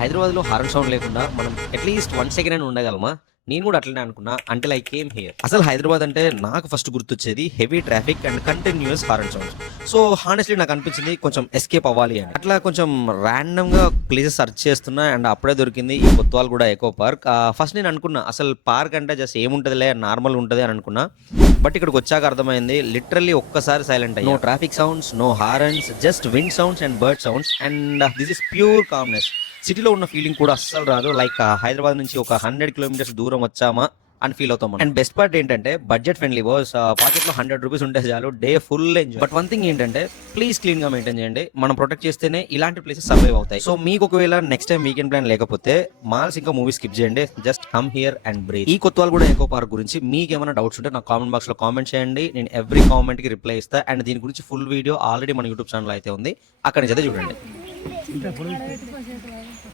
హైదరాబాద్‌లో horn sound లేకుండా మనం అట్‌లీస్ట్ 1 సెకండ్ అయినా ఉండగలమా? నేను కూడా అట్లనే అనుకున్నా అంటిల్ ఐ కేమ్ హియర్. అసలు హైదరాబాద్ అంటే నాకు ఫస్ట్ గుర్తొచ్చేది heavy traffic and continuous horn sounds. So honestly నాకు అనిపించింది కొంచెం ఎస్కేప్ అవ్వాలి అని. అట్లా కొంచెం రాండమ్‌గా ప్లేసెస్ సెర్చ్ చేస్తున్నా అండ్ అప్పుడే దొరికింది ఈ కొత్తవాల్గూడ ఎకో పార్క్. ఫస్ట్ నేను అనుకున్నా అసలు పార్క్ అంటే జస్ట్ ఏముంటదిలే నార్మల్‌గా ఉంటది అని అనుకున్నా. బట్ ఇక్కడికి వచ్చాక అర్థమైంది లిటరల్లీ ఒక్కసారి సైలెంట్ అయ్యా. No traffic sounds, no horns, just wind sounds and bird sounds and this is pure calmness. సిటీలో ఉన్న ఫీలింగ్ కూడా అస్సలు రాదు. లైక్ హైదరాబాద్ నుంచి ఒక 100 కిలోమీటర్స్ దూరం వచ్చామా అని ఫీల్ అవుతాం. అండ్ బెస్ట్ పార్ట్ ఏంటంటే బడ్జెట్ ఫ్రెండ్లీ బాస్. పాకెట్ లో ₹100 ఉంటే చాలు, day full enjoy. But one thing ఏంటంటే ప్లీజ్ క్లీన్ గా మెయింటైన్ చేయండి. మనం ప్రొటెక్ట్ చేస్తేనే ఇలాంటి ప్లేసెస్ సర్వైవ్ అవుతాయి. సో మీకు ఒకవేళ నెక్స్ట్ టైం వీకెండ్ ప్లాన్ లేకపోతే మాల్స్ ఇంకా మూవీ స్కిప్ చేయండి. Just come here and breathe. ఈ కొత్తవాల్ కూడా ఎకో పార్క్ గురించి మీకు ఏమైనా డౌట్స్ ఉంటే నాకు కామెంట్ బాక్స్ లో కామెంట్ చేయండి. నేను ఎవ్రీ కామెంట్ కి రిప్లై ఇస్తా. అండ్ దీని గురించి ఫుల్ వీడియో ఆల్రెడీ మన యూట్యూబ్ ఛానల్ అయితే ఉంది, అక్కడి నుంచి అయితే చూడండి.